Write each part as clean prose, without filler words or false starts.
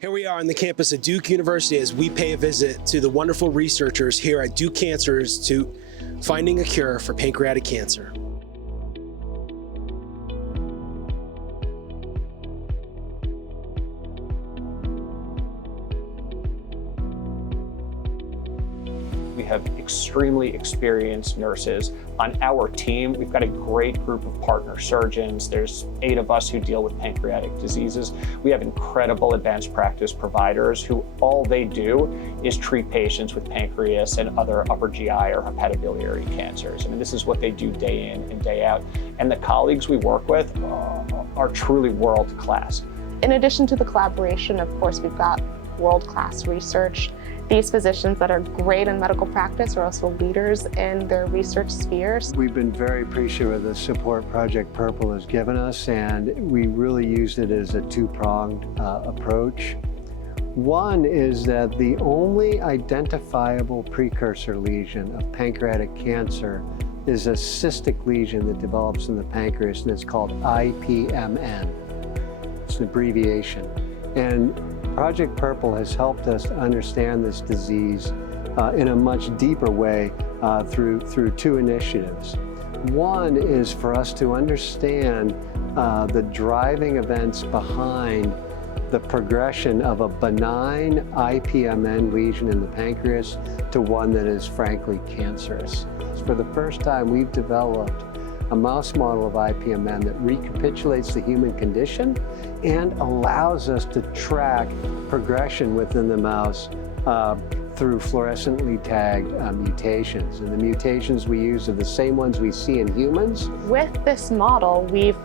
Here we are on the campus of Duke University as we pay a visit to the wonderful researchers here at Duke Cancer Institute finding a cure for pancreatic cancer. We have extremely experienced nurses on our team. We've got a great group of partner surgeons. There's 8 of us who deal with pancreatic diseases. We have incredible advanced practice providers who all they do is treat patients with pancreas and other upper GI or hepatobiliary cancers. I mean, this is what they do day in and day out. And the colleagues we work with are truly world class. In addition to the collaboration, of course, we've got world-class research. These physicians that are great in medical practice are also leaders in their research spheres. We've been very appreciative of the support Project Purple has given us, and we really used it as a two-pronged approach. One is that the only identifiable precursor lesion of pancreatic cancer is a cystic lesion that develops in the pancreas, and it's called IPMN. It's an abbreviation. And Project Purple has helped us to understand this disease in a much deeper way through 2 initiatives. One is for us to understand the driving events behind the progression of a benign IPMN lesion in the pancreas to one that is frankly cancerous. For the first time, we've developed a mouse model of IPMN that recapitulates the human condition and allows us to track progression within the mouse through fluorescently tagged mutations. And the mutations we use are the same ones we see in humans. With this model, we've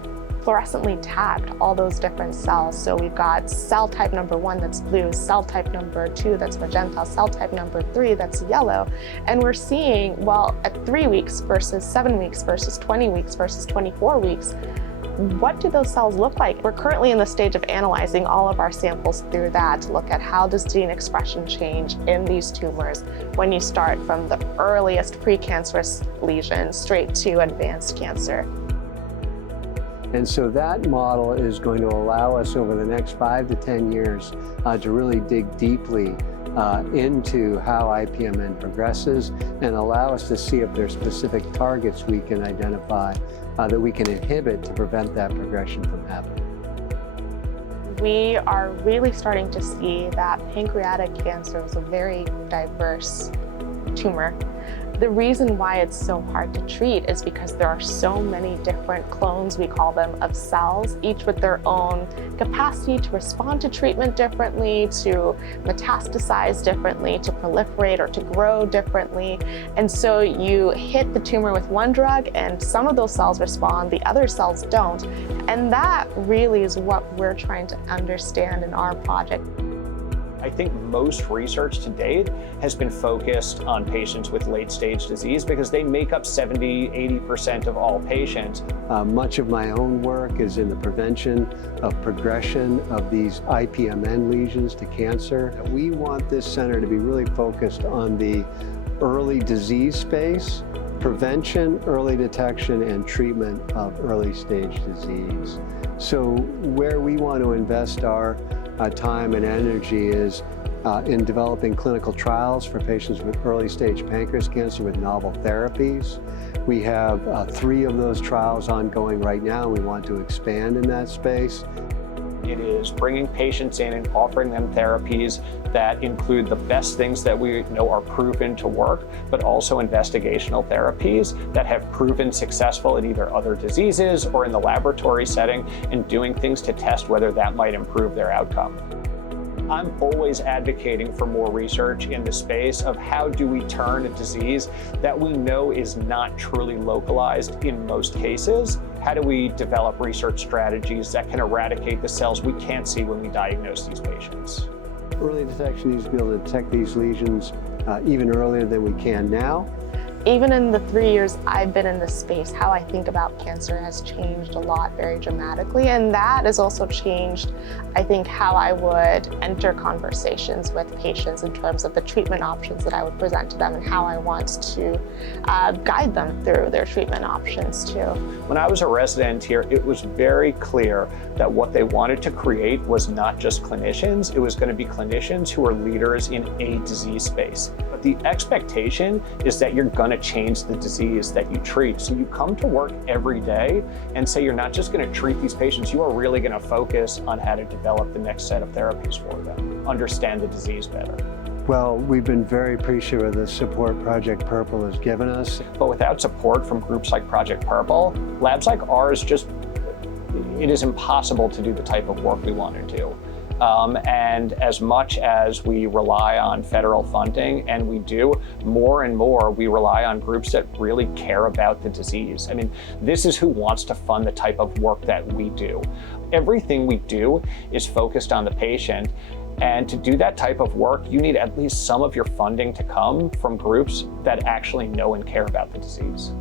fluorescently tagged all those different cells. So we've got cell type number 1 that's blue, cell type number 2 that's magenta, cell type number 3 that's yellow. And we're seeing, well, at 3 weeks versus 7 weeks versus 20 weeks versus 24 weeks, what do those cells look like? We're currently in the stage of analyzing all of our samples through that to look at how does gene expression change in these tumors when you start from the earliest precancerous lesion straight to advanced cancer. And so that model is going to allow us over the next 5 to 10 years to really dig deeply into how IPMN progresses and allow us to see if there's specific targets we can identify that we can inhibit to prevent that progression from happening. We are really starting to see that pancreatic cancer is a very diverse tumor. The reason why it's so hard to treat is because there are so many different clones, we call them, of cells, each with their own capacity to respond to treatment differently, to metastasize differently, to proliferate or to grow differently. And so you hit the tumor with one drug and some of those cells respond, the other cells don't. And that really is what we're trying to understand in our project. I think most research to date has been focused on patients with late-stage disease because they make up 70–80% of all patients. Much of my own work is in the prevention of progression of these IPMN lesions to cancer. We want this center to be really focused on the early disease space, prevention, early detection, and treatment of early-stage disease. So where we want to invest our time and energy is in developing clinical trials for patients with early-stage pancreas cancer with novel therapies. We have 3 of those trials ongoing right now. We want to expand in that space. It is bringing patients in and offering them therapies that include the best things that we know are proven to work, but also investigational therapies that have proven successful in either other diseases or in the laboratory setting, and doing things to test whether that might improve their outcome. I'm always advocating for more research in the space of how do we turn a disease that we know is not truly localized in most cases. How do we develop research strategies that can eradicate the cells we can't see when we diagnose these patients? Early detection needs to be able to detect these lesions even earlier than we can now. Even in the 3 years I've been in this space, how I think about cancer has changed a lot, very dramatically. And that has also changed, I think, how I would enter conversations with patients in terms of the treatment options that I would present to them and how I want to guide them through their treatment options too. When I was a resident here, it was very clear that what they wanted to create was not just clinicians, it was going to be clinicians who are leaders in a disease space. But the expectation is that you're going to change the disease that you treat. So you come to work every day and say you're not just going to treat these patients, you are really going to focus on how to develop the next set of therapies for them, understand the disease better. Well, we've been very appreciative of the support Project Purple has given us. But without support from groups like Project Purple, labs like ours it is impossible to do the type of work we want to do. And as much as we rely on federal funding, and we do, more and more we rely on groups that really care about the disease. I mean, this is who wants to fund the type of work that we do. Everything we do is focused on the patient. And to do that type of work, you need at least some of your funding to come from groups that actually know and care about the disease.